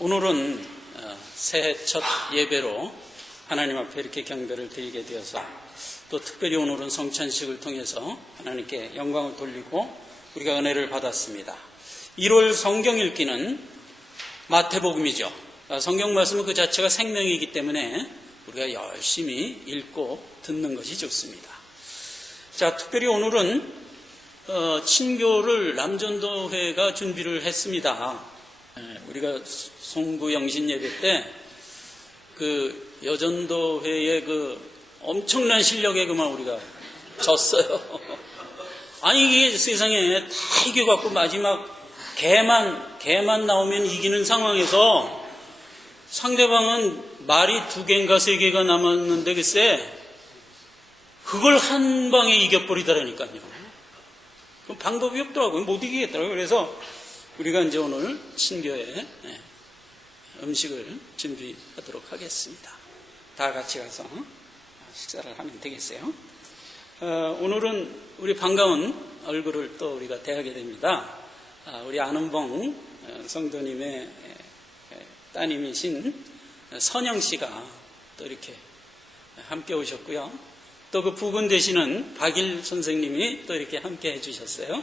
오늘은 새해 첫 예배로 하나님 앞에 이렇게 경배를 드리게 되어서 또 특별히 오늘은 성찬식을 통해서 하나님께 영광을 돌리고 우리가 은혜를 받았습니다. 1월 성경 읽기는 마태복음이죠. 성경 말씀은 그 자체가 생명이기 때문에 우리가 열심히 읽고 듣는 것이 좋습니다. 자, 특별히 오늘은 친교를 남전도회가 준비를 했습니다. 우리가 송구 영신 예배 때 그 여전도회의 그 엄청난 실력에 그만 우리가 졌어요. 아니 이게 세상에 다 이겨갖고 마지막 개만 나오면 이기는 상황에서 상대방은 말이 2개인가 3개가 남았는데 글쎄 그걸 한 방에 이겨버리더라니까요. 그럼 방법이 없더라고요. 못 이기겠더라고요. 그래서 우리가 이제 오늘 친교에 음식을 준비하도록 하겠습니다. 다 같이 가서 식사를 하면 되겠어요. 오늘은 우리 반가운 얼굴을 또 우리가 대하게 됩니다. 우리 안은봉 성도님의 따님이신 선영 씨가 또 이렇게 함께 오셨고요. 또 그 부군 되시는 박일 선생님이 또 이렇게 함께 해주셨어요.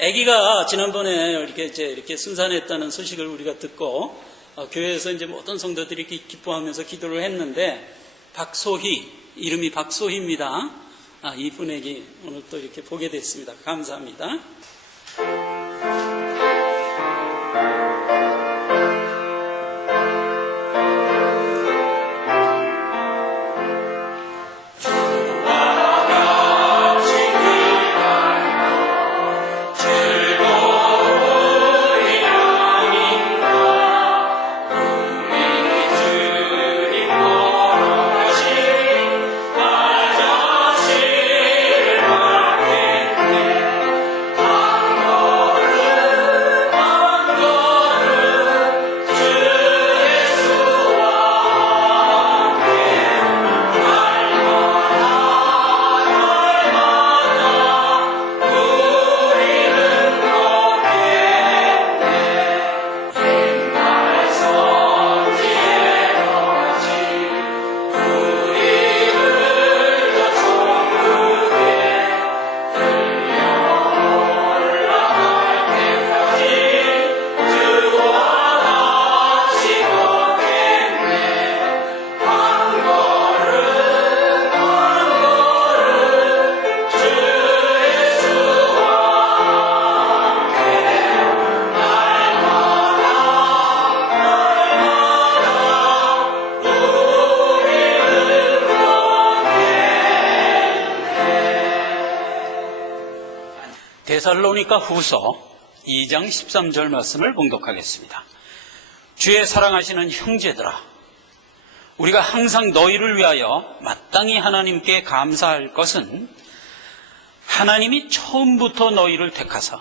아기가 지난번에 이렇게 순산했다는 소식을 우리가 듣고 교회에서 이제 모든 성도들이 이렇게 기뻐하면서 기도를 했는데 박소희, 이름이 박소희입니다. 이쁜 아기 오늘 또 이렇게 보게 됐습니다. 감사합니다. 데살로니가 후서 2장 13절 말씀을 봉독하겠습니다. 주의 사랑하시는 형제들아, 우리가 항상 너희를 위하여 마땅히 하나님께 감사할 것은 하나님이 처음부터 너희를 택하사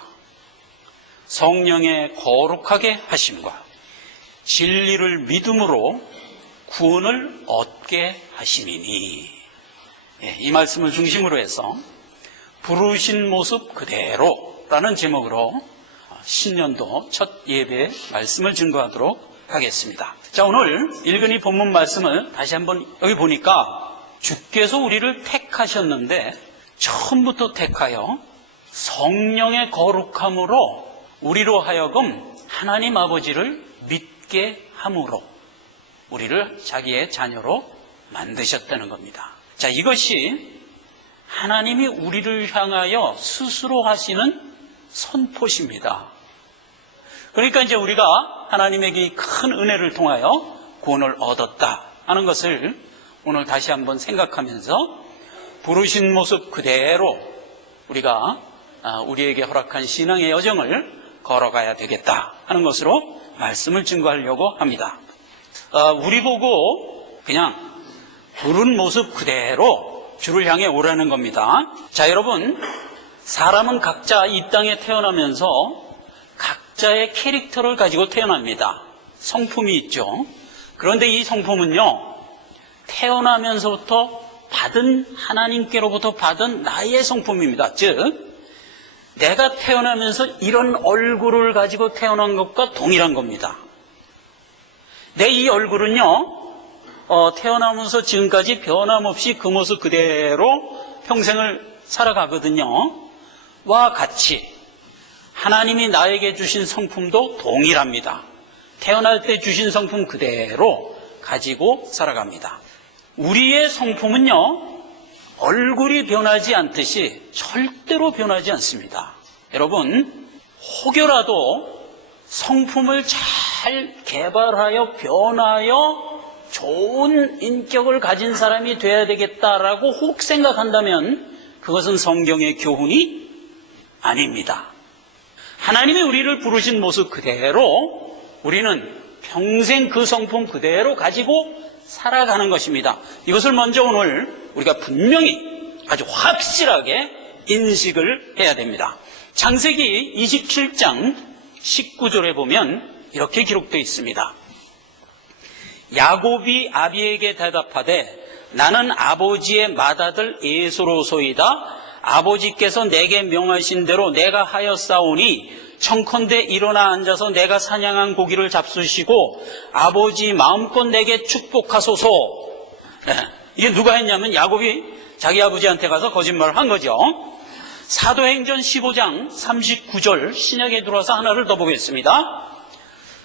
성령의 거룩하게 하심과 진리를 믿음으로 구원을 얻게 하심이니. 이 말씀을 중심으로 해서 부르신 모습 그대로라는 제목으로 신년도 첫 예배 말씀을 증거하도록 하겠습니다. 자, 오늘 읽은 이 본문 말씀을 다시 한번 여기 보니까 주께서 우리를 택하셨는데 처음부터 택하여 성령의 거룩함으로 우리로 하여금 하나님 아버지를 믿게 함으로 우리를 자기의 자녀로 만드셨다는 겁니다. 자, 이것이 하나님이 우리를 향하여 스스로 하시는 선포십니다. 그러니까 이제 우리가 하나님에게 큰 은혜를 통하여 구원을 얻었다 하는 것을 오늘 다시 한번 생각하면서 부르신 모습 그대로 우리가 우리에게 허락한 신앙의 여정을 걸어가야 되겠다 하는 것으로 말씀을 증거하려고 합니다. 우리 보고 그냥 부른 모습 그대로 주를 향해 오라는 겁니다. 자, 여러분, 사람은 각자 이 땅에 태어나면서 각자의 캐릭터를 가지고 태어납니다. 성품이 있죠. 그런데 이 성품은요, 태어나면서부터 하나님께로부터 받은 나의 성품입니다. 즉, 내가 태어나면서 이런 얼굴을 가지고 태어난 것과 동일한 겁니다. 내 이 얼굴은요, 태어나면서 지금까지 변함없이 그 모습 그대로 평생을 살아가거든요. 와 같이 하나님이 나에게 주신 성품도 동일합니다. 태어날 때 주신 성품 그대로 가지고 살아갑니다. 우리의 성품은요, 얼굴이 변하지 않듯이 절대로 변하지 않습니다. 여러분, 혹여라도 성품을 잘 개발하여 변하여 좋은 인격을 가진 사람이 돼야 되겠다라고 혹 생각한다면 그것은 성경의 교훈이 아닙니다. 하나님이 우리를 부르신 모습 그대로 우리는 평생 그 성품 그대로 가지고 살아가는 것입니다. 이것을 먼저 오늘 우리가 분명히 아주 확실하게 인식을 해야 됩니다. 창세기 27장 19절에 보면 이렇게 기록되어 있습니다. 야곱이 아비에게 대답하되 나는 아버지의 맏아들 에서로소이다. 아버지께서 내게 명하신 대로 내가 하였사오니 청컨대 일어나 앉아서 내가 사냥한 고기를 잡수시고 아버지 마음껏 내게 축복하소서. 이게 누가 했냐면 야곱이 자기 아버지한테 가서 거짓말을 한 거죠. 사도행전 15장 39절 신약에 들어와서 하나를 더 보겠습니다.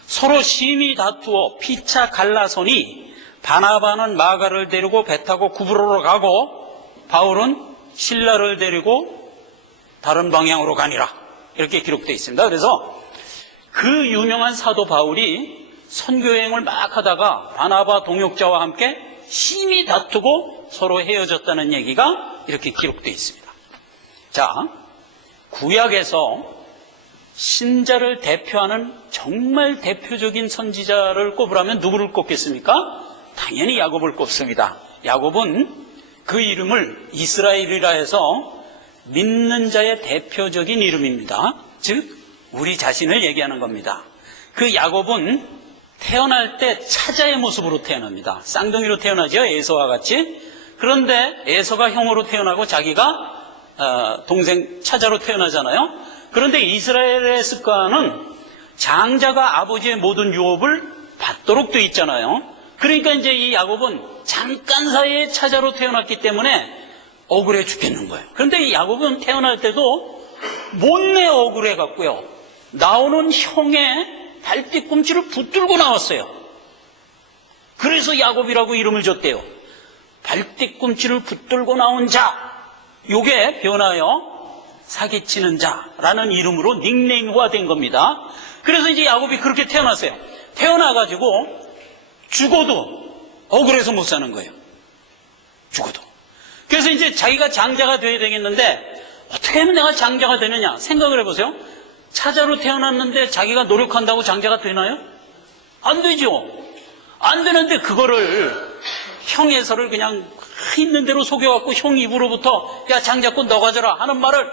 서로 심히 다투어 피차 갈라서니 바나바는 마가를 데리고 배 타고 구브로로 가고 바울은 실라를 데리고 다른 방향으로 가니라. 이렇게 기록되어 있습니다. 그래서 그 유명한 사도 바울이 선교여행을 막 하다가 바나바 동역자와 함께 심히 다투고 서로 헤어졌다는 얘기가 이렇게 기록되어 있습니다. 자, 구약에서 신자를 대표하는 정말 대표적인 선지자를 꼽으라면 누구를 꼽겠습니까? 당연히 야곱을 꼽습니다. 야곱은 그 이름을 이스라엘이라 해서 믿는 자의 대표적인 이름입니다. 즉 우리 자신을 얘기하는 겁니다. 그 야곱은 태어날 때 차자의 모습으로 태어납니다. 쌍둥이로 태어나죠, 에서와 같이. 그런데 에서가 형으로 태어나고 자기가 동생 차자로 태어나잖아요. 그런데 이스라엘의 습관은 장자가 아버지의 모든 유업을 받도록 돼 있잖아요. 그러니까 이제 이 야곱은 잠깐 사이에 차자로 태어났기 때문에 억울해 죽겠는 거예요. 그런데 이 야곱은 태어날 때도 못내 억울해 갖고요, 나오는 형의 발뒤꿈치를 붙들고 나왔어요. 그래서 야곱이라고 이름을 줬대요. 발뒤꿈치를 붙들고 나온 자, 요게 변하여 사기치는 자라는 이름으로 닉네임화된 겁니다. 그래서 이제 야곱이 그렇게 태어났어요. 태어나가지고 죽어도 억울해서 못 사는 거예요. 죽어도. 그래서 이제 자기가 장자가 돼야 되겠는데 어떻게 하면 내가 장자가 되느냐 생각을 해보세요. 차자로 태어났는데 자기가 노력한다고 장자가 되나요? 안 되죠. 안 되는데 그거를 형 에서를 그냥 있는 대로 속여갖고 형 입으로부터 야 장자꾼 너 가져라 하는 말을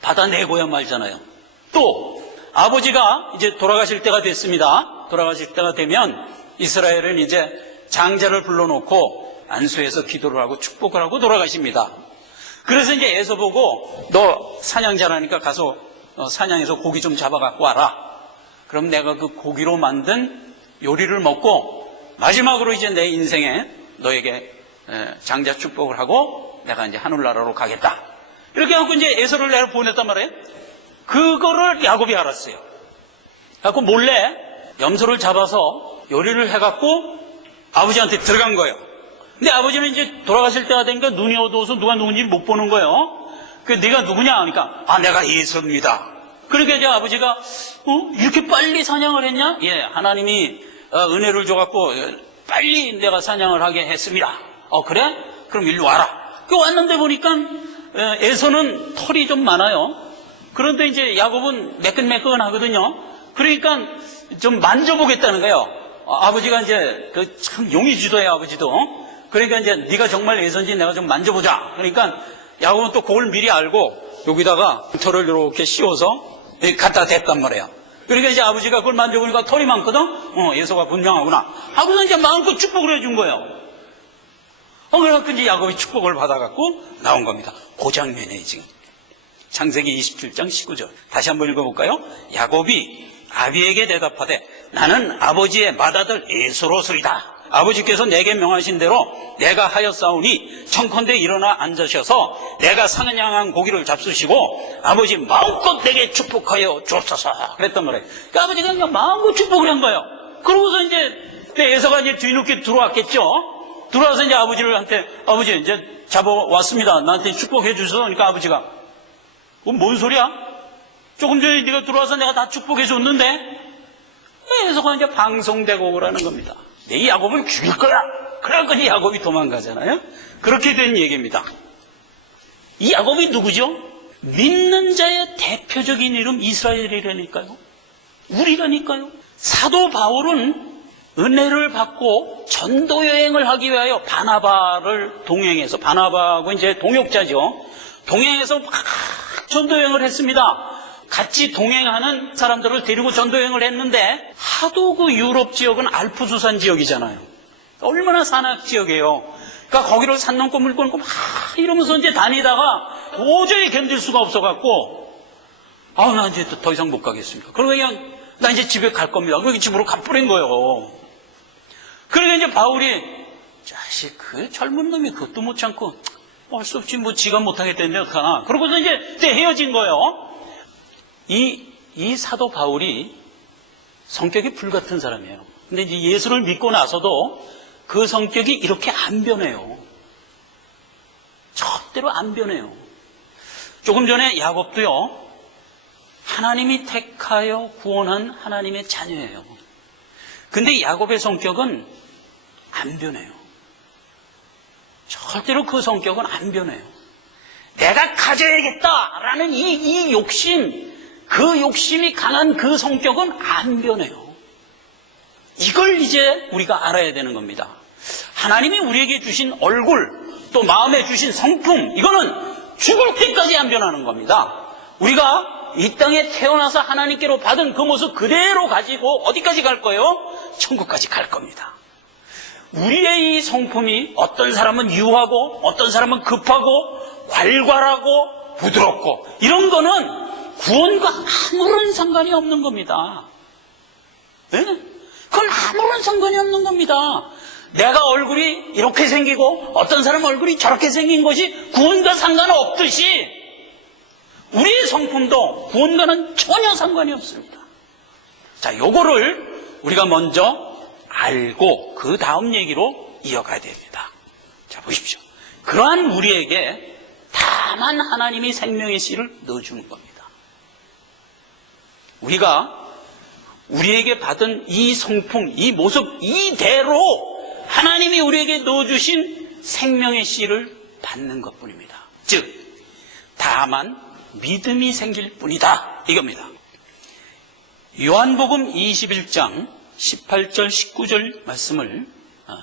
받아내고야 말잖아요. 또 아버지가 이제 돌아가실 때가 됐습니다. 돌아가실 때가 되면 이스라엘은 이제 장자를 불러놓고 안수해서 기도를 하고 축복을 하고 돌아가십니다. 그래서 이제 에서 보고 너 사냥 잘하니까 가서 사냥해서 고기 좀 잡아갖고 와라. 그럼 내가 그 고기로 만든 요리를 먹고 마지막으로 이제 내 인생에 너에게 장자 축복을 하고 내가 이제 하늘나라로 가겠다. 이렇게 하고 이제 에서를 내가 보냈단 말이에요. 그거를 야곱이 알았어요. 그래갖고 몰래 염소를 잡아서 요리를 해갖고 아버지한테 들어간 거예요. 근데 아버지는 이제 돌아가실 때가 되니까 눈이 어두워서 누가 누군지 못 보는 거예요. 그 네가 누구냐 하니까 내가 에서입니다. 그러니까 이제 아버지가 이렇게 빨리 사냥을 했냐? 예, 하나님이 은혜를 줘갖고 빨리 내가 사냥을 하게 했습니다. 그래? 그럼 일로 와라. 그 왔는데 보니까 에서는 털이 좀 많아요. 그런데 이제 야곱은 매끈매끈하거든요. 그러니까 좀 만져보겠다는 거예요. 아버지가 이제 참 용이 주도해요, 아버지도. 그러니까 이제 네가 정말 에서인지 내가 좀 만져보자. 그러니까 야곱은 또 그걸 미리 알고 여기다가 털을 이렇게 씌워서 갖다 댔단 말이에요. 그러니까 이제 아버지가 그걸 만져보니까 털이 많거든? 에서가 분명하구나. 하고서 이제 마음껏 축복을 해준 거예요. 그래갖고 이제 야곱이 축복을 받아갖고 나온 겁니다. 그 장면이에요, 지금. 창세기 27장 19절. 다시 한번 읽어볼까요? 야곱이 아비에게 대답하되 나는 아버지의 맏아들 에서로서이다. 아버지께서 내게 명하신 대로 내가 하였사오니 청컨대 일어나 앉으셔서 내가 사냥한 고기를 잡수시고 아버지 마음껏 내게 축복하여 주옵소서 그랬단 말이에요. 그러니까 아버지가 그냥 마음껏 축복을 한 거예요. 그러고서 이제 에서가 이제 뒤늦게 들어왔겠죠. 들어와서 이제 아버지한테 아버지 이제 잡아왔습니다. 나한테 축복해 주셔서. 그러니까 아버지가 그건 뭔 소리야? 조금 전에 네가 들어와서 내가 다 축복해 줬는데. 에서가 이제 방송되고 그러는 겁니다. 내 야곱을 죽일 거야. 그래서 야곱이 도망가잖아요. 그렇게 된 얘기입니다. 이 야곱이 누구죠? 믿는 자의 대표적인 이름 이스라엘이라니까요. 우리라니까요. 사도 바울은 은혜를 받고 전도 여행을 하기 위하여 바나바를 동행해서, 바나바하고 이제 동역자죠. 동행해서 막 전도 여행을 했습니다. 같이 동행하는 사람들을 데리고 전도 여행을 했는데 하도 그 유럽 지역은 알프스산 지역이잖아요. 얼마나 산악 지역이에요. 그러니까 거기를 산 넘고 물 끊고 막 이러면서 이제 다니다가 도저히 견딜 수가 없어갖고 나 이제 더 이상 못 가겠습니다. 그러고 그냥 나 이제 집에 갈 겁니다. 그렇게 집으로 가버린 거예요. 그러니까 이제 바울이 자식 그 젊은 놈이 그것도 못 참고 할 수 없지 뭐 지가 못하겠다는데 어떡하나. 그러고서 이제 헤어진 거예요. 이 사도 바울이 성격이 불같은 사람이에요. 근데 이제 예수를 믿고 나서도 그 성격이 이렇게 안 변해요. 절대로 안 변해요. 조금 전에 야곱도요, 하나님이 택하여 구원한 하나님의 자녀예요. 근데 야곱의 성격은 안 변해요. 절대로 그 성격은 안 변해요. 내가 가져야겠다라는 이 욕심, 그 욕심이 강한 그 성격은 안 변해요. 이걸 이제 우리가 알아야 되는 겁니다. 하나님이 우리에게 주신 얼굴, 또 마음에 주신 성품, 이거는 죽을 때까지 안 변하는 겁니다. 우리가 이 땅에 태어나서 하나님께로 받은 그 모습 그대로 가지고 어디까지 갈 거예요? 천국까지 갈 겁니다. 우리의 이 성품이 어떤 사람은 유하고 어떤 사람은 급하고 괄괄하고 부드럽고 이런 거는 구원과 아무런 상관이 없는 겁니다. 네? 그건 아무런 상관이 없는 겁니다. 내가 얼굴이 이렇게 생기고 어떤 사람 얼굴이 저렇게 생긴 것이 구원과 상관없듯이 우리의 성품도 구원과는 전혀 상관이 없습니다. 자, 요거를 우리가 먼저 알고 그 다음 얘기로 이어가야 됩니다. 자, 보십시오. 그러한 우리에게 다만 하나님이 생명의 씨를 넣어주는 겁니다. 우리가 우리에게 받은 이 성품, 이 모습 이대로 하나님이 우리에게 넣어주신 생명의 씨를 받는 것뿐입니다. 즉, 다만 믿음이 생길 뿐이다. 이겁니다. 요한복음 21장 18절 19절 말씀을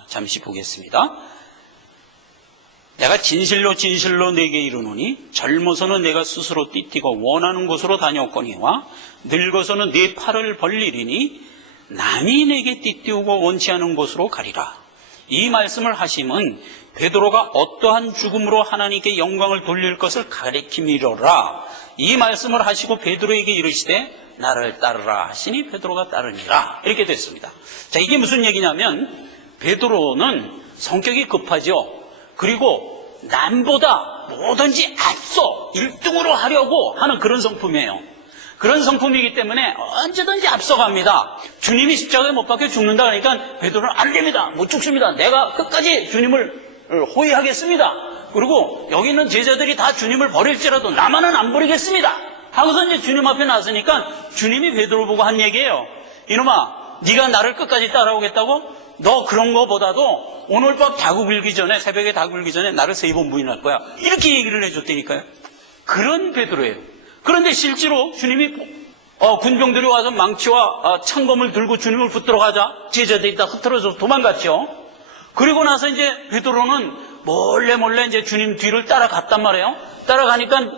잠시 보겠습니다. 내가 진실로 진실로 내게 이르노니 젊어서는 내가 스스로 띠띠고 원하는 곳으로 다녔거니와 늙어서는 네 팔을 벌리리니 남이 내게 띠띠우고 원치 않은 곳으로 가리라. 이 말씀을 하심은 베드로가 어떠한 죽음으로 하나님께 영광을 돌릴 것을 가리킴이로라. 이 말씀을 하시고 베드로에게 이르시되 나를 따르라 하시니 베드로가 따르니라. 이렇게 됐습니다. 자, 이게 무슨 얘기냐면 베드로는 성격이 급하죠. 그리고 남보다 뭐든지 앞서 1등으로 하려고 하는 그런 성품이에요. 그런 성품이기 때문에 언제든지 앞서갑니다. 주님이 십자가에 못 박혀 죽는다 그러니까 베드로는 안 됩니다. 못 죽습니다. 내가 끝까지 주님을 호위하겠습니다. 그리고 여기 있는 제자들이 다 주님을 버릴지라도 나만은 안 버리겠습니다. 하고서 이제 주님 앞에 나서니까 주님이 베드로 보고 한 얘기예요. 이놈아, 네가 나를 끝까지 따라오겠다고? 너 그런 거보다도 오늘 밤 다구 불기 전에, 새벽에 다구 불기 전에 나를 3번 부인할 거야. 이렇게 얘기를 해줬다니까요. 그런 베드로예요. 그런데 실제로 주님이 군병들이 와서 망치와 창검을 들고 주님을 붙들어 가자 제자들이 다 흩어져서 도망갔죠. 그리고 나서 이제 베드로는 몰래 이제 주님 뒤를 따라갔단 말이에요. 따라가니까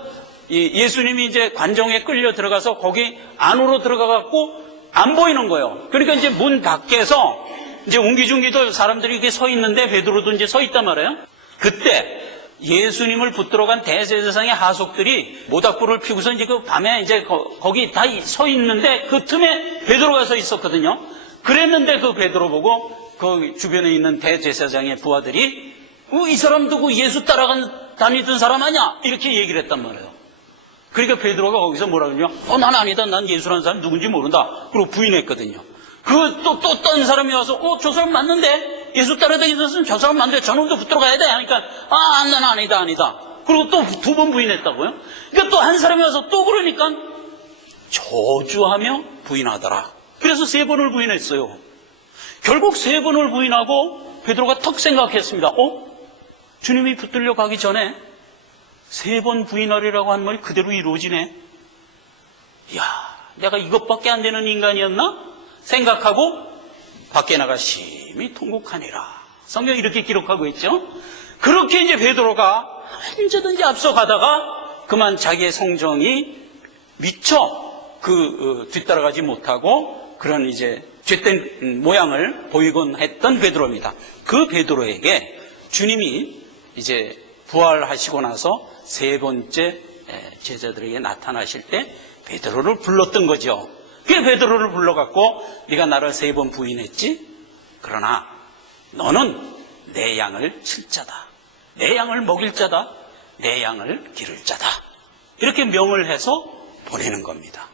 예수님이 이제 관정에 끌려 들어가서 거기 안으로 들어가갖고 안 보이는 거예요. 그러니까 이제 문 밖에서 이제 옹기종기도 사람들이 이렇게 서 있는데 베드로도 이제 서 있단 말이에요. 그때 예수님을 붙들어간 대제사장의 하속들이 모닥불을 피고서 이제 그 밤에 이제 거기 다 서 있는데 그 틈에 베드로가 서 있었거든요. 그랬는데 그 베드로 보고 그 주변에 있는 대제사장의 부하들이 이 사람 누구 예수 다니던 사람 아니야? 이렇게 얘기를 했단 말이에요. 그러니까 베드로가 거기서 뭐라 그러냐? 난 아니다. 난 예수라는 사람 누군지 모른다. 그리고 부인했거든요. 또 딴 사람이 와서 저 사람 맞는데? 예수 따라다니던 저 사람 맞는데 저놈도 붙들어 가야 돼? 하니까 난 아니다. 그리고 또 두 번 부인했다고요? 그러니까 또 한 사람이 와서 또 그러니까 저주하며 부인하더라. 그래서 3번을 부인했어요. 결국 3번을 부인하고 베드로가 턱 생각했습니다. 주님이 붙들려 가기 전에 3번 부인하리라고 한 말이 그대로 이루어지네. 이야, 내가 이것밖에 안 되는 인간이었나? 생각하고 밖에 나가 심히 통곡하니라. 성경 이렇게 기록하고 있죠. 그렇게 이제 베드로가 언제든지 앞서가다가 그만 자기의 성정이 미처 뒤따라가지 못하고 그런 이제 죄된 모양을 보이곤 했던 베드로입니다. 그 베드로에게 주님이 이제 부활하시고 나서 3번째 제자들에게 나타나실 때 베드로를 불렀던 거죠. 그래서 베드로를 불러갖고 네가 나를 3번 부인했지? 그러나 너는 내 양을 칠 자다. 내 양을 먹일 자다. 내 양을 기를 자다. 이렇게 명을 해서 보내는 겁니다.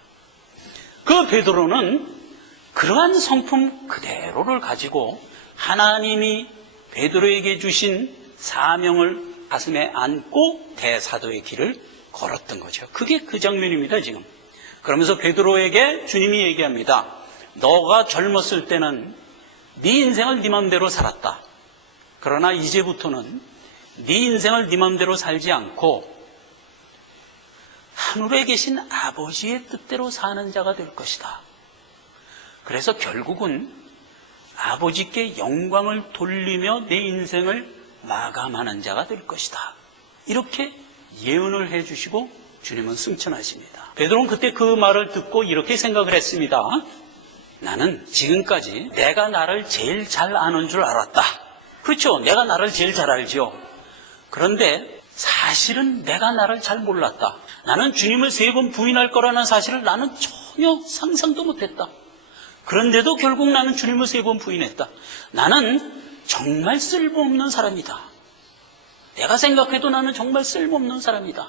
그 베드로는 그러한 성품 그대로를 가지고 하나님이 베드로에게 주신 사명을 가슴에 안고 대사도의 길을 걸었던 거죠. 그게 그 장면입니다, 지금. 그러면서 베드로에게 주님이 얘기합니다. 너가 젊었을 때는 네 인생을 네 맘대로 살았다. 그러나 이제부터는 네 인생을 네 맘대로 살지 않고 하늘에 계신 아버지의 뜻대로 사는 자가 될 것이다. 그래서 결국은 아버지께 영광을 돌리며 내 인생을 마감하는 자가 될 것이다. 이렇게 예언을 해주시고 주님은 승천하십니다. 베드로는 그때 그 말을 듣고 이렇게 생각을 했습니다. 나는 지금까지 내가 나를 제일 잘 아는 줄 알았다. 그렇죠. 내가 나를 제일 잘 알죠. 그런데 사실은 내가 나를 잘 몰랐다. 나는 주님을 3번 부인할 거라는 사실을 나는 전혀 상상도 못했다. 그런데도 결국 나는 주님을 3번 부인했다. 나는 정말 쓸모없는 사람이다. 내가 생각해도 나는 정말 쓸모없는 사람이다.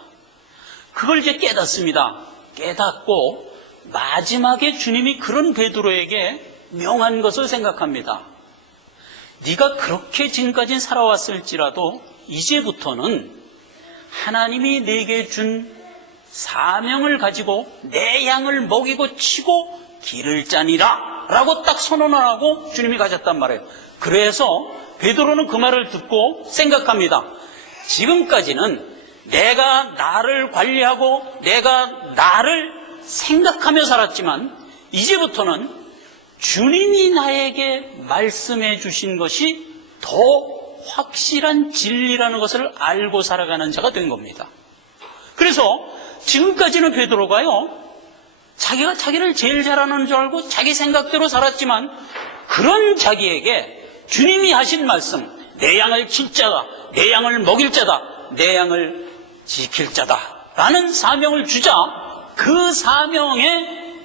그걸 이제 깨닫습니다. 깨닫고 마지막에 주님이 그런 베드로에게 명한 것을 생각합니다. 네가 그렇게 지금까지 살아왔을지라도 이제부터는 하나님이 내게 준 사명을 가지고 내 양을 먹이고 치고 기를 짜니라 라고 딱 선언을 하고 주님이 가셨단 말이에요. 그래서 베드로는 그 말을 듣고 생각합니다. 지금까지는 내가 나를 관리하고 내가 나를 생각하며 살았지만 이제부터는 주님이 나에게 말씀해 주신 것이 더 확실한 진리라는 것을 알고 살아가는 자가 된 겁니다. 그래서 지금까지는 베드로가요, 자기가 자기를 제일 잘하는 줄 알고 자기 생각대로 살았지만 그런 자기에게 주님이 하신 말씀, 내 양을 칠 자다, 내 양을 먹일 자다, 내 양을 지킬 자다 라는 사명을 주자 그 사명에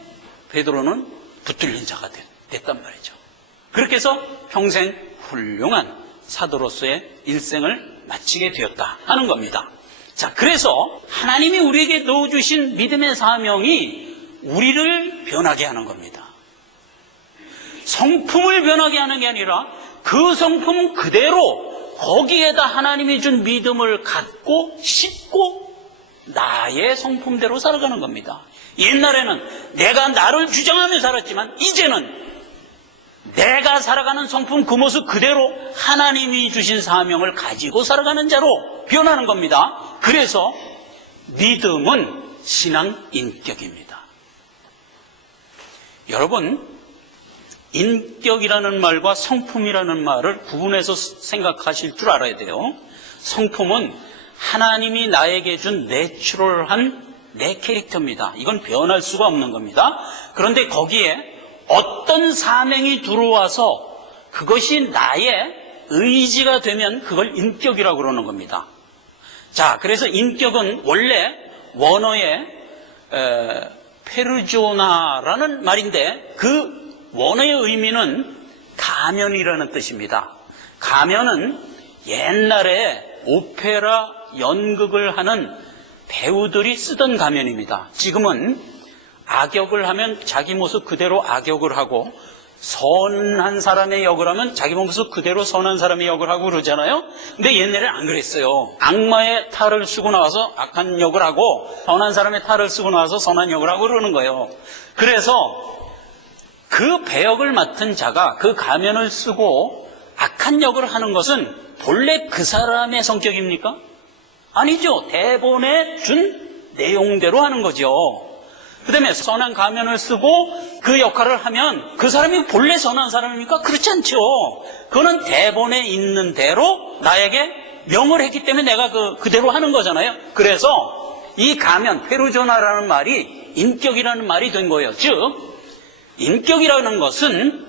베드로는 붙들린 자가 됐단 말이죠. 그렇게 해서 평생 훌륭한 사도로서의 일생을 마치게 되었다 하는 겁니다. 자, 그래서 하나님이 우리에게 넣어주신 믿음의 사명이 우리를 변하게 하는 겁니다. 성품을 변하게 하는 게 아니라 그 성품 그대로 거기에다 하나님이 준 믿음을 갖고 싣고 나의 성품대로 살아가는 겁니다. 옛날에는 내가 나를 주장하며 살았지만 이제는 내가 살아가는 성품 그 모습 그대로 하나님이 주신 사명을 가지고 살아가는 자로 변하는 겁니다. 그래서 믿음은 신앙 인격입니다. 여러분, 인격이라는 말과 성품이라는 말을 구분해서 생각하실 줄 알아야 돼요. 성품은 하나님이 나에게 준 내추럴한 내 캐릭터입니다. 이건 변할 수가 없는 겁니다. 그런데 거기에 어떤 사명이 들어와서 그것이 나의 의지가 되면 그걸 인격이라고 그러는 겁니다. 자, 그래서 인격은 원래 원어의 페르조나라는 말인데 그 원어의 의미는 가면이라는 뜻입니다. 가면은 옛날에 오페라 연극을 하는 배우들이 쓰던 가면입니다. 지금은 악역을 하면 자기 모습 그대로 악역을 하고 선한 사람의 역을 하면 자기 모습 그대로 선한 사람의 역을 하고 그러잖아요. 근데 옛날에는 안 그랬어요. 악마의 탈을 쓰고 나와서 악한 역을 하고 선한 사람의 탈을 쓰고 나와서 선한 역을 하고 그러는 거예요. 그래서 그 배역을 맡은 자가 그 가면을 쓰고 악한 역을 하는 것은 본래 그 사람의 성격입니까? 아니죠. 대본에 준 내용대로 하는 거죠. 그 다음에 선한 가면을 쓰고 그 역할을 하면 그 사람이 본래 선한 사람입니까? 그렇지 않죠. 그거는 대본에 있는 대로 나에게 명을 했기 때문에 내가 그대로 하는 거잖아요. 그래서 이 가면, 페르조나라는 말이 인격이라는 말이 된 거예요. 즉 인격이라는 것은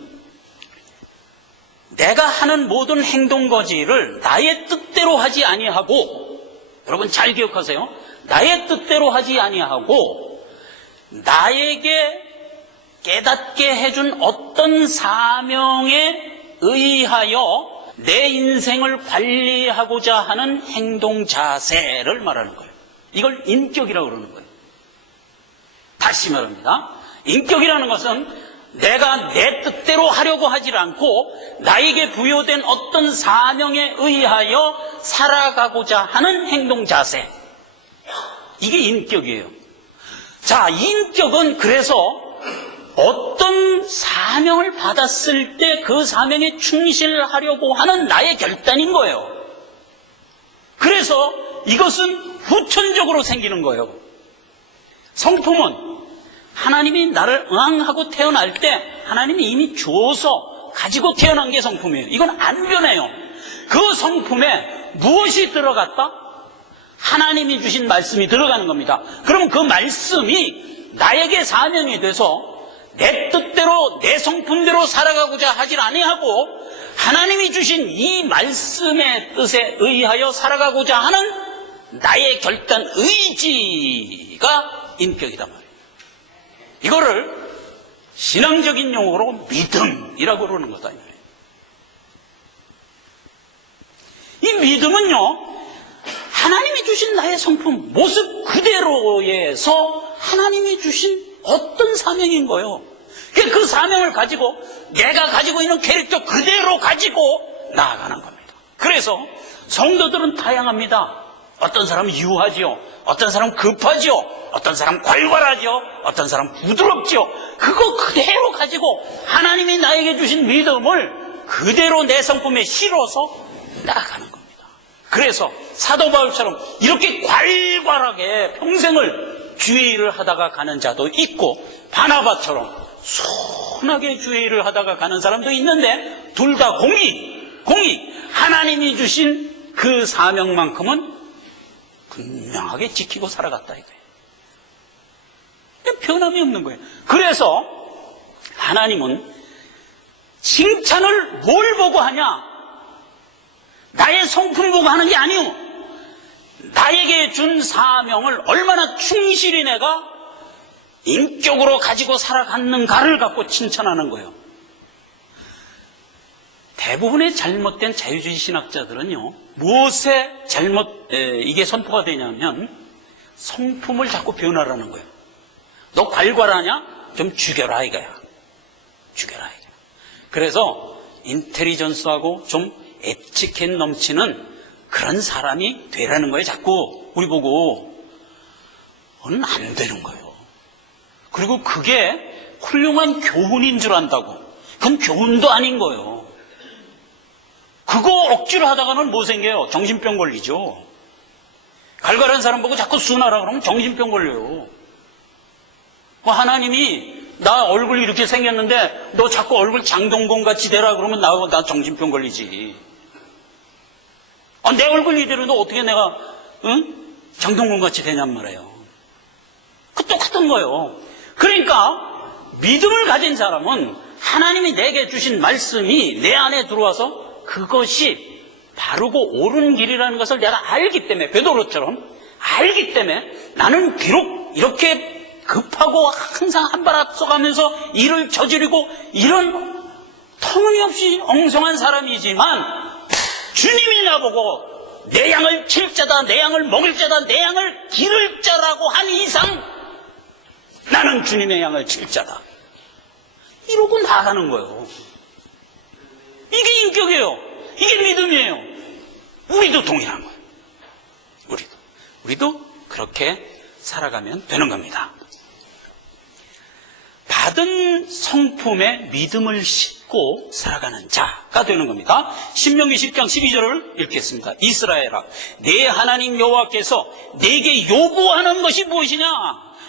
내가 하는 모든 행동거지를 나의 뜻대로 하지 아니하고, 여러분 잘 기억하세요. 나의 뜻대로 하지 아니하고 나에게 깨닫게 해준 어떤 사명에 의하여 내 인생을 관리하고자 하는 행동 자세를 말하는 거예요. 이걸 인격이라고 그러는 거예요. 다시 말합니다. 인격이라는 것은 내가 내 뜻대로 하려고 하지 않고 나에게 부여된 어떤 사명에 의하여 살아가고자 하는 행동 자세. 이게 인격이에요. 자, 인격은 그래서 어떤 사명을 받았을 때 그 사명에 충실하려고 하는 나의 결단인 거예요. 그래서 이것은 후천적으로 생기는 거예요. 성품은 하나님이 나를 응하고 태어날 때 하나님이 이미 주어서 가지고 태어난 게 성품이에요. 이건 안 변해요. 그 성품에 무엇이 들어갔다? 하나님이 주신 말씀이 들어가는 겁니다. 그러면 그 말씀이 나에게 사명이 돼서 내 뜻대로 내 성품대로 살아가고자 하질 아니하고 하나님이 주신 이 말씀의 뜻에 의하여 살아가고자 하는 나의 결단 의지가 인격이다 말이에요. 이거를 신앙적인 용어로 믿음이라고 그러는 거다. 이 믿음은요, 하나님이 주신 나의 성품, 모습 그대로에서 하나님이 주신 어떤 사명인 거예요. 그 사명을 가지고 내가 가지고 있는 캐릭터 그대로 가지고 나아가는 겁니다. 그래서 성도들은 다양합니다. 어떤 사람은 유하지요, 어떤 사람은 급하지요, 어떤 사람은 괄괄하지요, 어떤 사람은 부드럽지요. 그거 그대로 가지고 하나님이 나에게 주신 믿음을 그대로 내 성품에 실어서 나아가는 겁니다. 그래서 사도 바울처럼 이렇게 괄괄하게 평생을 주의 일을 하다가 가는 자도 있고, 바나바처럼 순하게 주의 일을 하다가 가는 사람도 있는데, 둘 다 공이 하나님이 주신 그 사명만큼은 분명하게 지키고 살아갔다 이거예요. 변함이 없는 거예요. 그래서 하나님은 칭찬을 뭘 보고 하냐? 나의 성품 보고 하는 게 아니오. 나에게 준 사명을 얼마나 충실히 내가 인격으로 가지고 살아갔는가를 갖고 칭찬하는 거예요. 대부분의 잘못된 자유주의 신학자들은요, 무엇에 이게 선포가 되냐면 성품을 자꾸 변화라는 거예요. 너 괄괄하냐? 좀 죽여라 이거야. 죽여라 이거야. 그래서 인텔리전스하고 좀 에티켓 넘치는 그런 사람이 되라는 거예요. 자꾸 우리 보고. 그건 안 되는 거예요. 그리고 그게 훌륭한 교훈인 줄 안다고. 그건 교훈도 아닌 거예요. 그거 억지로 하다가는 뭐 생겨요? 정신병 걸리죠. 갈갈한 사람 보고 자꾸 순하라 그러면 정신병 걸려요. 하나님이 나 얼굴 이렇게 생겼는데 너 자꾸 얼굴 장동건 같이 되라 그러면 나 정신병 걸리지. 내 얼굴 이대로 너 어떻게 내가 장동건 같이 되냔 말이에요. 그 똑같은 거예요. 그러니까 믿음을 가진 사람은 하나님이 내게 주신 말씀이 내 안에 들어와서 그것이 바르고 옳은 길이라는 것을 내가 알기 때문에, 베드로처럼 알기 때문에 나는 비록 이렇게 급하고 항상 한 발 앞서가면서 일을 저지르고 이런 터무니없이 엉성한 사람이지만 주님이 나보고 내 양을 칠 자다, 내 양을 먹일 자다, 내 양을 기를 자라고 한 이상 나는 주님의 양을 칠 자다. 이러고 나가는 거예요. 이게 인격이에요. 이게 믿음이에요. 우리도 동일한 거예요. 우리도 그렇게 살아가면 되는 겁니다. 받은 성품에 믿음을 싣고 살아가는 자가 되는 겁니다. 신명기 10장 12절을 읽겠습니다. 이스라엘아, 내 하나님 여호와께서 내게 요구하는 것이 무엇이냐?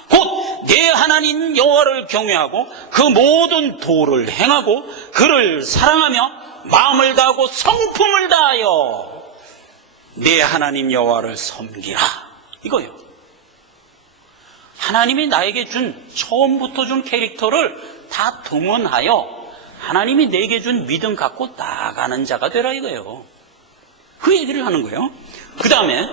곧 내 하나님 여호와를 경외하고 그 모든 도를 행하고 그를 사랑하며 마음을 다하고 성품을 다하여 내 하나님 여호와를 섬기라. 이거요. 하나님이 나에게 처음부터 준 캐릭터를 다 동원하여 하나님이 내게 준 믿음 갖고 나아가는 자가 되라 이거예요. 그 얘기를 하는 거예요. 그 다음에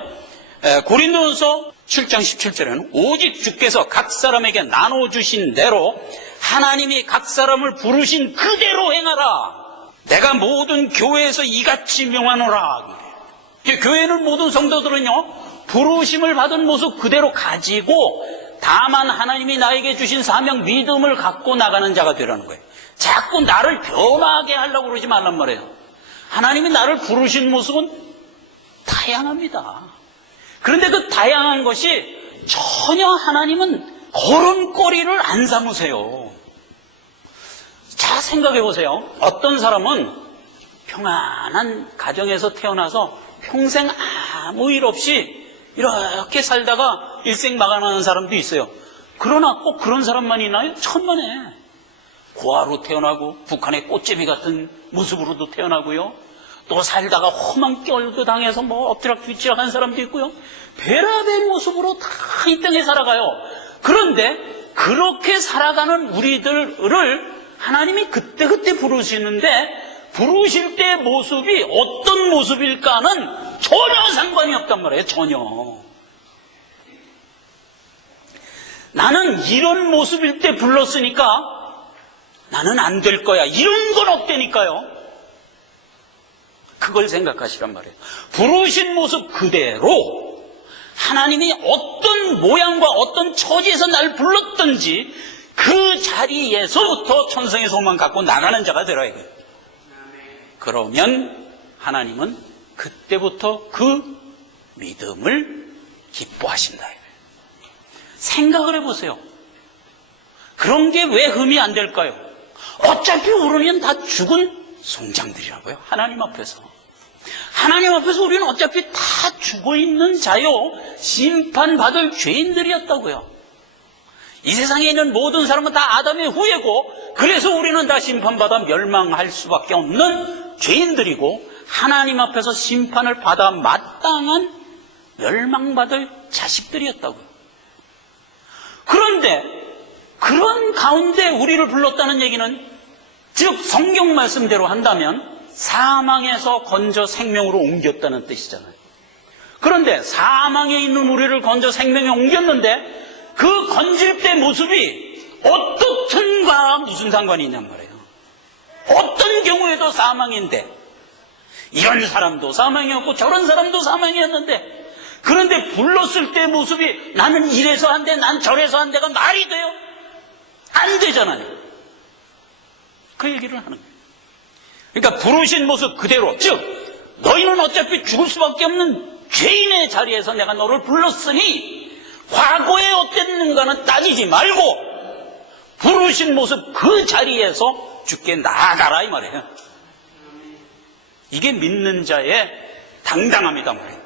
고린도전서 7장 17절에는 오직 주께서 각 사람에게 나눠주신 대로 하나님이 각 사람을 부르신 그대로 행하라. 내가 모든 교회에서 이같이 명하노라. 교회는 모든 성도들은요, 부르심을 받은 모습 그대로 가지고 다만 하나님이 나에게 주신 사명 믿음을 갖고 나가는 자가 되라는 거예요. 자꾸 나를 변하게 하려고 그러지 말란 말이에요. 하나님이 나를 부르신 모습은 다양합니다. 그런데 그 다양한 것이 전혀 하나님은 걸음걸이를 안 삼으세요. 자, 생각해 보세요. 어떤 사람은 평안한 가정에서 태어나서 평생 아무 일 없이 이렇게 살다가 일생 마감하는 사람도 있어요. 그러나 꼭 그런 사람만 있나요? 천만에. 고아로 태어나고 북한의 꽃제비 같은 모습으로도 태어나고요. 또 살다가 험한 꼴도 당해서 엎드락뒤치락 한 사람도 있고요. 별의별 모습으로 다 이 땅에 살아가요. 그런데 그렇게 살아가는 우리들을 하나님이 그때그때 부르시는데 부르실 때의 모습이 어떤 모습일까는 전혀 상관이 없단 말이에요. 전혀. 나는 이런 모습일 때 불렀으니까 나는 안 될 거야. 이런 건 없다니까요. 그걸 생각하시란 말이에요. 부르신 모습 그대로 하나님이 어떤 모양과 어떤 처지에서 날 불렀든지 그 자리에서부터 천성의 소망 갖고 나가는 자가 되라 이거예요. 그러면 하나님은 그때부터 그 믿음을 기뻐하신다. 생각을 해보세요. 그런 게 왜 흠이 안 될까요? 어차피 우리는 다 죽은 송장들이라고요. 하나님 앞에서. 하나님 앞에서 우리는 어차피 다 죽어있는 자요. 심판받을 죄인들이었다고요. 이 세상에 있는 모든 사람은 다 아담의 후예고 그래서 우리는 다 심판받아 멸망할 수밖에 없는 죄인들이고 하나님 앞에서 심판을 받아 마땅한 멸망받을 자식들이었다고요. 그런데 그런 가운데 우리를 불렀다는 얘기는 즉 성경 말씀대로 한다면 사망에서 건져 생명으로 옮겼다는 뜻이잖아요. 그런데 사망에 있는 우리를 건져 생명에 옮겼는데 그 건질 때 모습이 어떻든가 무슨 상관이 있냔 말이에요. 어떤 경우에도 사망인데 이런 사람도 사망이었고 저런 사람도 사망이었는데 그런데 불렀을 때 모습이 나는 이래서 한 대, 난 저래서 한 대가 말이 돼요? 안 되잖아요. 그 얘기를 하는 거예요. 그러니까 부르신 모습 그대로, 즉 너희는 어차피 죽을 수밖에 없는 죄인의 자리에서 내가 너를 불렀으니 과거에 어땠는가는 따지지 말고 부르신 모습 그 자리에서 주께 나아가라 이 말이에요. 이게 믿는 자의 당당함이다 말이에요.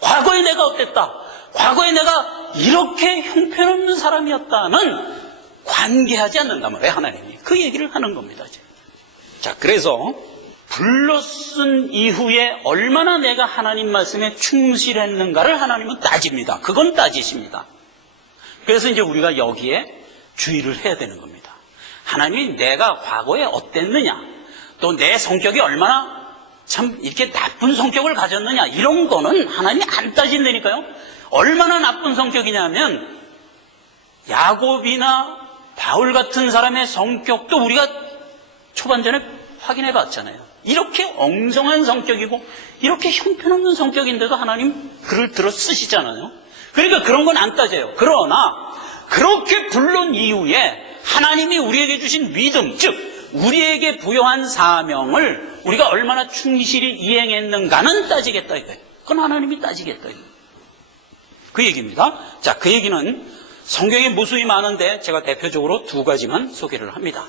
과거에 내가 어땠다, 과거에 내가 이렇게 형편없는 사람이었다는 관계하지 않는단 말이에요. 하나님이 그 얘기를 하는 겁니다. 자, 그래서 불렀은 이후에 얼마나 내가 하나님 말씀에 충실했는가를 하나님은 따집니다. 그건 따지십니다. 그래서 이제 우리가 여기에 주의를 해야 되는 겁니다. 하나님이 내가 과거에 어땠느냐, 또 내 성격이 얼마나 참 이렇게 나쁜 성격을 가졌느냐 이런 거는 하나님이 안 따진다니까요. 얼마나 나쁜 성격이냐면 야곱이나 바울 같은 사람의 성격도 우리가 초반전에 확인해 봤잖아요. 이렇게 엉성한 성격이고 이렇게 형편없는 성격인데도 하나님 글을 들어 쓰시잖아요. 그러니까 그런 건 안 따져요. 그러나 그렇게 부른 이후에 하나님이 우리에게 주신 믿음, 즉 우리에게 부여한 사명을 우리가 얼마나 충실히 이행했는가는 따지겠다 이거예요. 그건 하나님이 따지겠다 이거예요. 그 얘기입니다. 자, 그 얘기는 성경에 무수히 많은데 제가 대표적으로 두 가지만 소개를 합니다.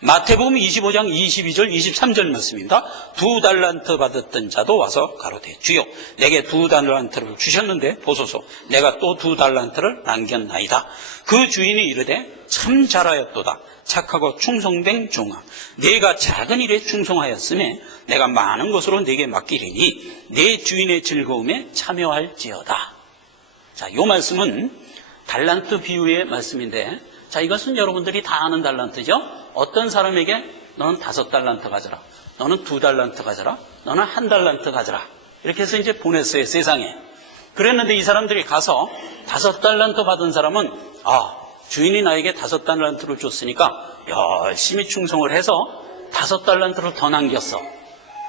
마태복음 25장 22절 23절 말씀입니다. 2달란트 받았던 자도 와서 가로되 주여 내게 2달란트를 주셨는데 보소서 내가 또 2달란트를 남겼나이다. 그 주인이 이르되 참 잘하였도다. 착하고 충성된 종아 내가 작은 일에 충성하였음에 내가 많은 것으로 내게 맡기리니 내 주인의 즐거움에 참여할지어다. 자, 이 말씀은 달란트 비유의 말씀인데 자, 이것은 여러분들이 다 아는 달란트죠. 어떤 사람에게 너는 5달란트 가져라, 너는 2달란트 가져라, 너는 1달란트 가져라 이렇게 해서 이제 보냈어요, 세상에. 그랬는데 이 사람들이 가서 5달란트 받은 사람은 주인이 나에게 5달란트를 줬으니까 열심히 충성을 해서 5달란트를 더 남겼어.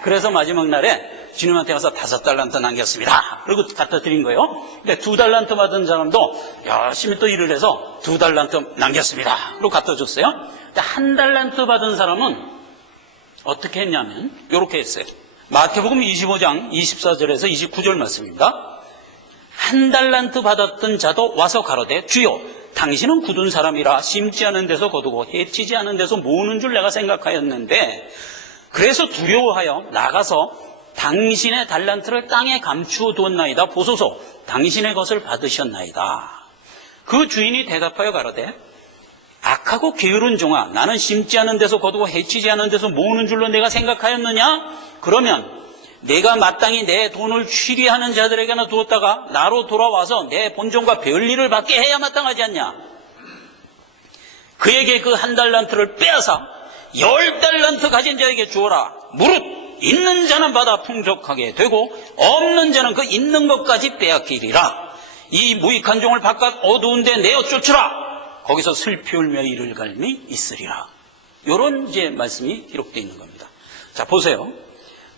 그래서 마지막 날에 주님한테 가서 5달란트 남겼습니다. 그리고 갖다 드린 거예요. 근데 2달란트 받은 사람도 열심히 또 일을 해서 2달란트 남겼습니다. 그리고 갖다 줬어요. 근데 1달란트 받은 사람은 어떻게 했냐면 이렇게 했어요. 마태복음 25장 24절에서 29절 말씀입니다. 1달란트 받았던 자도 와서 가로되 주여 당신은 굳은 사람이라 심지 않은 데서 거두고 해치지 않은 데서 모으는 줄 내가 생각하였는데 그래서 두려워하여 나가서 당신의 달란트를 땅에 감추어 두었나이다. 보소서 당신의 것을 받으셨나이다. 그 주인이 대답하여 가로되 악하고 게으른 종아 나는 심지 않은 데서 거두고 해치지 않은 데서 모으는 줄로 내가 생각하였느냐? 그러면 내가 마땅히 내 돈을 취리하는 자들에게나 두었다가 나로 돌아와서 내 본종과 별일을 받게 해야 마땅하지 않냐? 그에게 그 1달란트를 빼앗아 10달란트 가진 자에게 주어라. 무릇 있는 자는 받아 풍족하게 되고 없는 자는 그 있는 것까지 빼앗기리라. 이 무익한 종을 바깥 어두운 데 내어 쫓으라. 거기서 슬피 울며 이를 갈미 있으리라. 이런 이제 말씀이 기록되어 있는 겁니다. 자, 보세요.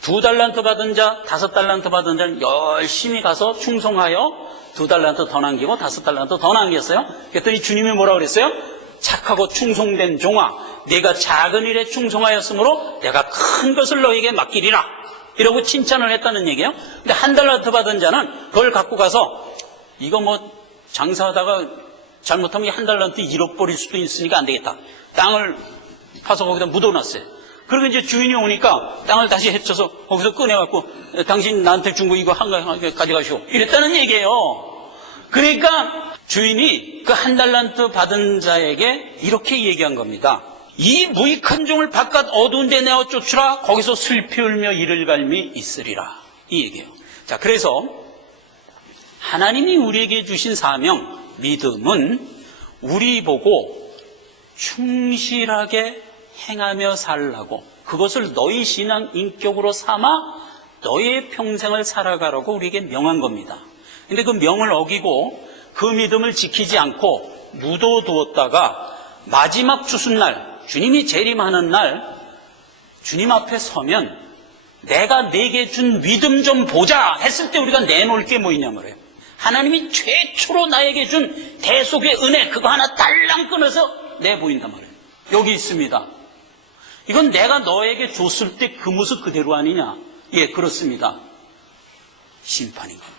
2달란트 받은 자, 5달란트 받은 자는 열심히 가서 충성하여 2달란트 더 남기고 5달란트 더 남겼어요. 그랬더니 주님이 뭐라고 그랬어요? 착하고 충성된 종아, 내가 작은 일에 충성하였으므로 내가 큰 것을 너에게 맡기리라. 이러고 칭찬을 했다는 얘기예요. 근데 1달란트 받은 자는 그걸 갖고 가서 이거 뭐 장사하다가 잘못하면 1달란트 잃어버릴 수도 있으니까 안 되겠다. 땅을 파서 거기다 묻어놨어요. 그리고 이제 주인이 오니까 땅을 다시 헤쳐서 거기서 꺼내갖고 당신 나한테 준 거 이거 한가하게 가져가시오. 이랬다는 얘기예요. 그러니까 주인이 그 1달란트 받은 자에게 이렇게 얘기한 겁니다. 이 무익한 종을 바깥 어두운 데 내어 쫓으라. 거기서 슬피 울며 이를 갈미 있으리라. 이 얘기예요. 자, 그래서 하나님이 우리에게 주신 사명, 믿음은 우리 보고 충실하게 행하며 살라고, 그것을 너희 신앙 인격으로 삼아 너의 평생을 살아가라고 우리에게 명한 겁니다. 근데 그 명을 어기고 그 믿음을 지키지 않고 묻어두었다가 마지막 추순날, 주님이 재림하는 날 주님 앞에 서면 내가 내게 준 믿음 좀 보자 했을 때 우리가 내놓을 게 뭐 있냐 말이에요. 하나님이 최초로 나에게 준 대속의 은혜, 그거 하나 딸랑 끊어서 내보인단 말이에요. 여기 있습니다. 이건 내가 너에게 줬을 때 그 모습 그대로 아니냐? 예, 그렇습니다. 심판인 겁니다.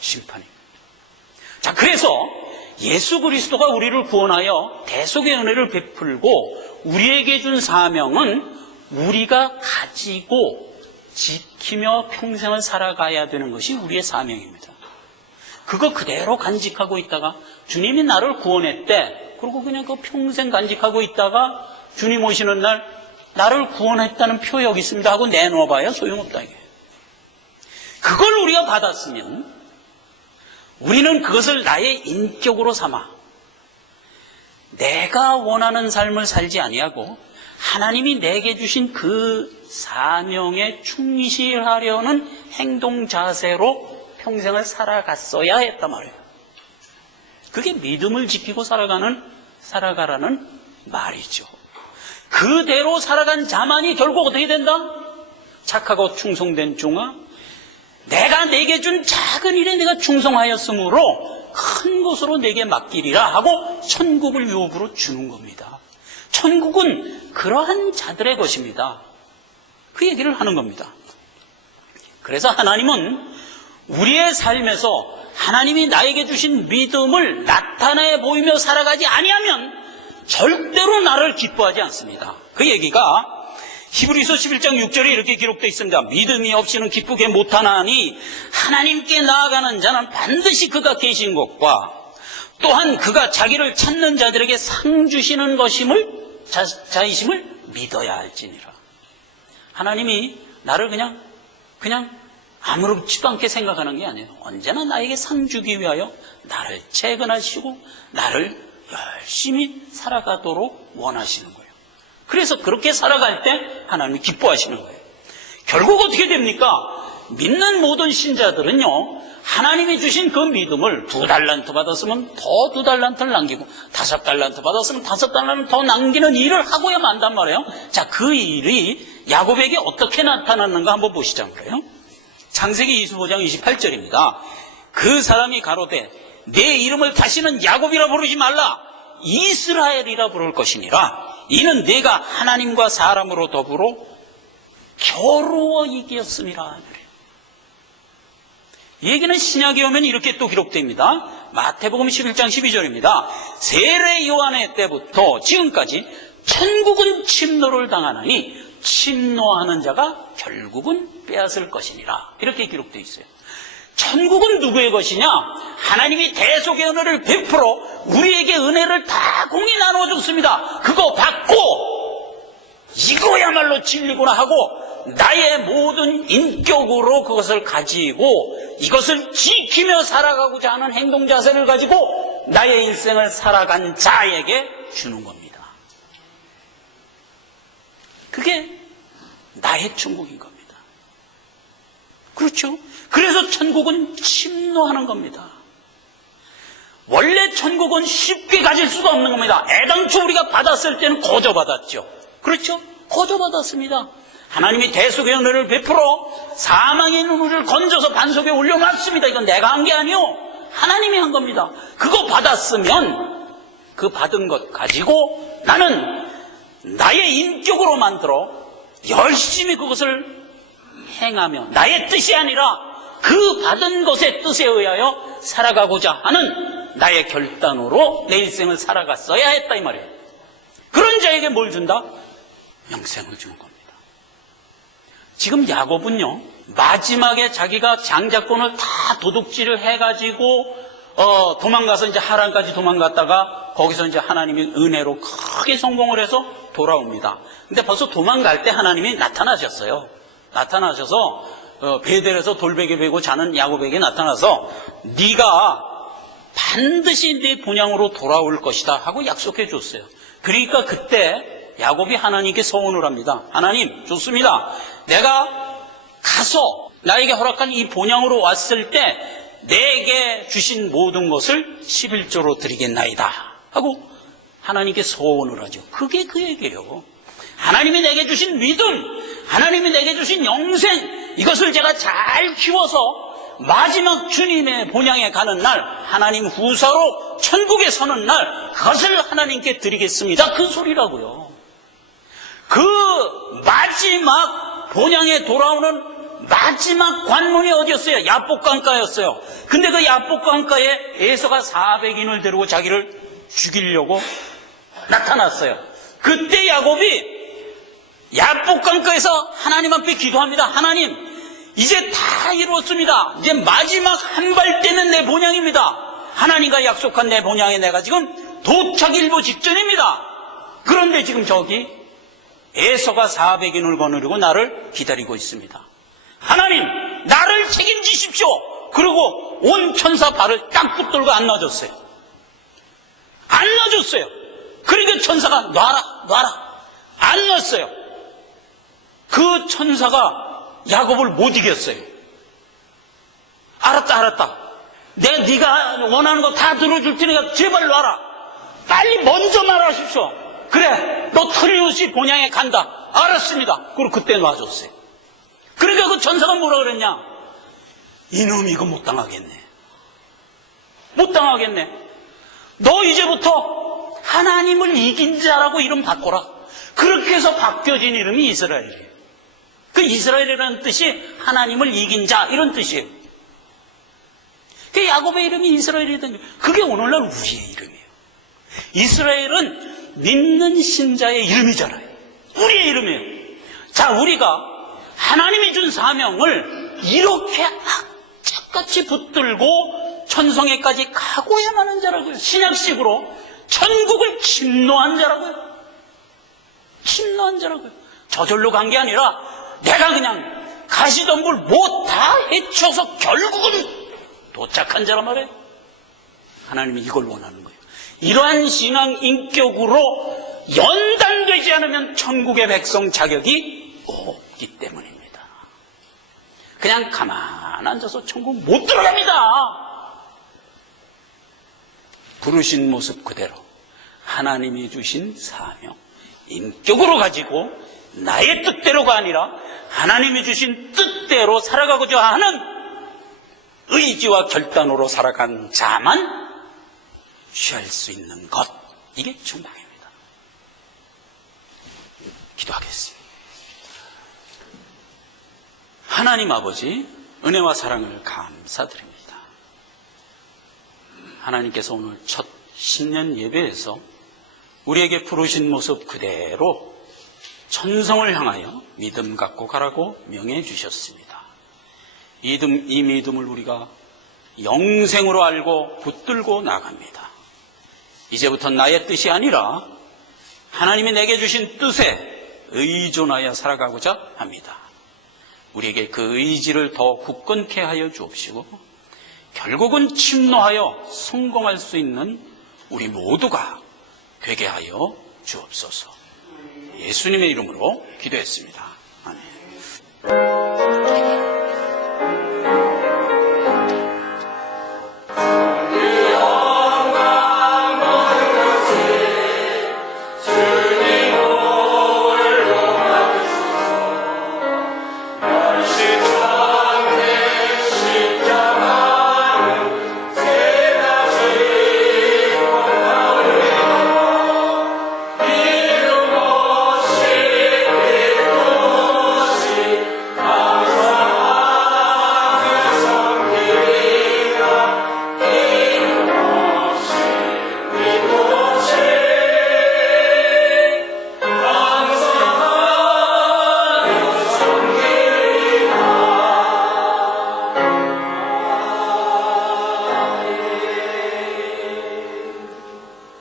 심판입니다. 자, 그래서 예수 그리스도가 우리를 구원하여 대속의 은혜를 베풀고 우리에게 준 사명은 우리가 가지고 지키며 평생을 살아가야 되는 것이 우리의 사명입니다. 그거 그대로 간직하고 있다가 주님이 나를 구원했대. 그리고 그냥 그 평생 간직하고 있다가 주님 오시는 날 나를 구원했다는 표 여기 있습니다 하고 내놓아봐야 소용없다 이게. 그걸 우리가 받았으면 우리는 그것을 나의 인격으로 삼아 내가 원하는 삶을 살지 아니하고 하나님이 내게 주신 그 사명에 충실하려는 행동 자세로 평생을 살아갔어야 했단 말이에요. 그게 믿음을 지키고 살아가라는 말이죠. 그대로 살아간 자만이 결국 어떻게 된다? 착하고 충성된 종아, 내가 내게 준 작은 일에 내가 충성하였으므로 큰 것으로 내게 맡기리라 하고 천국을 유업으로 주는 겁니다. 천국은 그러한 자들의 것입니다. 그 얘기를 하는 겁니다. 그래서 하나님은 우리의 삶에서 하나님이 나에게 주신 믿음을 나타내 보이며 살아가지 아니하면 절대로 나를 기뻐하지 않습니다. 그 얘기가 히브리서 11장 6절에 이렇게 기록되어 있습니다. 믿음이 없이는 기쁘게 못하나니 하나님께 나아가는 자는 반드시 그가 계신 것과 또한 그가 자기를 찾는 자들에게 상 주시는 자이심을 믿어야 할지니라. 하나님이 나를 그냥 아무렇지도 않게 생각하는 게 아니에요. 언제나 나에게 상 주기 위하여 나를 채근하시고 나를 열심히 살아가도록 원하시는 거예요. 그래서 그렇게 살아갈 때 하나님이 기뻐하시는 거예요. 결국 어떻게 됩니까? 믿는 모든 신자들은요, 하나님이 주신 그 믿음을 2달란트 받았으면 더 2달란트를 남기고 5달란트 받았으면 5달란트 더 남기는 일을 하고야 만단 말이에요. 자, 그 일이 야곱에게 어떻게 나타났는가 한번 보시자 말이에요. 창세기 25장 28절입니다. 그 사람이 가로되 내 이름을 다시는 야곱이라 부르지 말라 이스라엘이라 부를 것이니라. 이는 내가 하나님과 사람으로 더불어 겨루어 이겼음이라. 이 얘기는 신약에 오면 이렇게 또 기록됩니다. 마태복음 11장 12절입니다. 세례 요한의 때부터 지금까지 천국은 침노를 당하나니 침노하는 자가 결국은 빼앗을 것이니라. 이렇게 기록되어 있어요. 천국은 누구의 것이냐? 하나님이 대속의 은혜를 베풀어 우리에게 은혜를 다 공히 나눠줬습니다. 그거 받고 이거야말로 진리구나 하고 나의 모든 인격으로 그것을 가지고 이것을 지키며 살아가고자 하는 행동 자세를 가지고 나의 일생을 살아간 자에게 주는 겁니다. 그게 나의 천국인 겁니다. 그렇죠? 그래서 천국은 침노하는 겁니다. 원래 천국은 쉽게 가질 수가 없는 겁니다. 애당초 우리가 받았을 때는 거저받았죠. 그렇죠? 거저받았습니다. 하나님이 대속의 은혜를 베풀어 사망에 있는 우리를 건져서 반석에 올려놨습니다. 이건 내가 한 게 아니요, 하나님이 한 겁니다. 그거 받았으면 그 받은 것 가지고 나는 나의 인격으로 만들어 열심히 그것을 행하며 나의 뜻이 아니라 그 받은 것의 뜻에 의하여 살아가고자 하는 나의 결단으로 내 일생을 살아갔어야 했다 이 말이에요. 그런 자에게 뭘 준다? 영생을 주는 겁니다. 지금 야곱은요, 마지막에 자기가 장자권을 다 도둑질을 해가지고 도망가서 이제 하란까지 도망갔다가 거기서 이제 하나님이 은혜로 크게 성공을 해서 돌아옵니다. 근데 벌써 도망갈 때 하나님이 나타나셔서 베델에서 돌베개 베고 자는 야곱에게 나타나서 네가 반드시 네 본향으로 돌아올 것이다 하고 약속해 줬어요. 그러니까 그때 야곱이 하나님께 서원을 합니다. 하나님, 좋습니다. 내가 가서 나에게 허락한 이 본향으로 왔을 때 내게 주신 모든 것을 11조로 드리겠나이다 하고 하나님께 서원을 하죠. 그게 그 얘기예요. 하나님이 내게 주신 믿음, 하나님이 내게 주신 영생, 이것을 제가 잘 키워서 마지막 주님의 본향에 가는 날, 하나님 후사로 천국에 서는 날, 그것을 하나님께 드리겠습니다. 그 소리라고요. 그 마지막 본향에 돌아오는 마지막 관문이 어디였어요? 야복강가였어요. 근데 그 야복강가에 에서가 400인을 데리고 자기를 죽이려고 나타났어요. 그때 야곱이 야복강가에서 하나님 앞에 기도합니다. 하나님, 이제 다 이루었습니다. 이제 마지막 한 발 때는 내 본향입니다. 하나님과 약속한 내 본향에 내가 지금 도착일보 직전입니다. 그런데 지금 저기 에서가 400인을 거느리고 나를 기다리고 있습니다. 하나님, 나를 책임지십시오. 그리고 온 천사 발을 딱 붙들고 안 놔줬어요. 안 놔줬어요. 그러니까 천사가 놔라. 안 만났어요. 그 천사가 야곱을 못 이겼어요. 알았다. 네가 원하는 거 다 들어줄 테니까 제발 놔라. 빨리 먼저 말하십시오. 그래, 너 틀림없이 본향에 간다. 알았습니다. 그리고 그때 놔줬어요. 그러니까 그 천사가 뭐라 그랬냐? 이놈 이거 못 당하겠네. 너 이제부터 하나님을 이긴 자라고 이름 바꿔라. 그렇게 해서 바뀌어진 이름이 이스라엘이에요. 그 이스라엘이라는 뜻이 하나님을 이긴 자 이런 뜻이에요. 그 야곱의 이름이 이스라엘이거든요. 그게 오늘날 우리의 이름이에요. 이스라엘은 믿는 신자의 이름이잖아요. 우리의 이름이에요. 자, 우리가 하나님이 준 사명을 이렇게 악착같이 붙들고 천성에까지 가고야만 하는 자라고요. 신약식으로 천국을 침노한 자라고요. 저절로 간 게 아니라 내가 그냥 가시덤불 못 다 헤쳐서 결국은 도착한 자란 말이에요. 하나님이 이걸 원하는 거예요. 이러한 신앙 인격으로 연단되지 않으면 천국의 백성 자격이 없기 때문입니다. 그냥 가만 앉아서 천국 못 들어갑니다. 부르신 모습 그대로 하나님이 주신 사명 인격으로 가지고 나의 뜻대로가 아니라 하나님이 주신 뜻대로 살아가고자 하는 의지와 결단으로 살아간 자만 취할 수 있는 것, 이게 중복입니다. 기도하겠습니다. 하나님 아버지, 은혜와 사랑을 감사드립니다. 하나님께서 오늘 첫 신년 예배에서 우리에게 부르신 모습 그대로 천성을 향하여 믿음 갖고 가라고 명해 주셨습니다. 이 믿음을 우리가 영생으로 알고 붙들고 나갑니다. 이제부터 나의 뜻이 아니라 하나님이 내게 주신 뜻에 의존하여 살아가고자 합니다. 우리에게 그 의지를 더 굳건케 하여 주옵시고 결국은 침노하여 성공할 수 있는 우리 모두가 되게 하여 주옵소서. 예수님의 이름으로 기도했습니다. 아멘.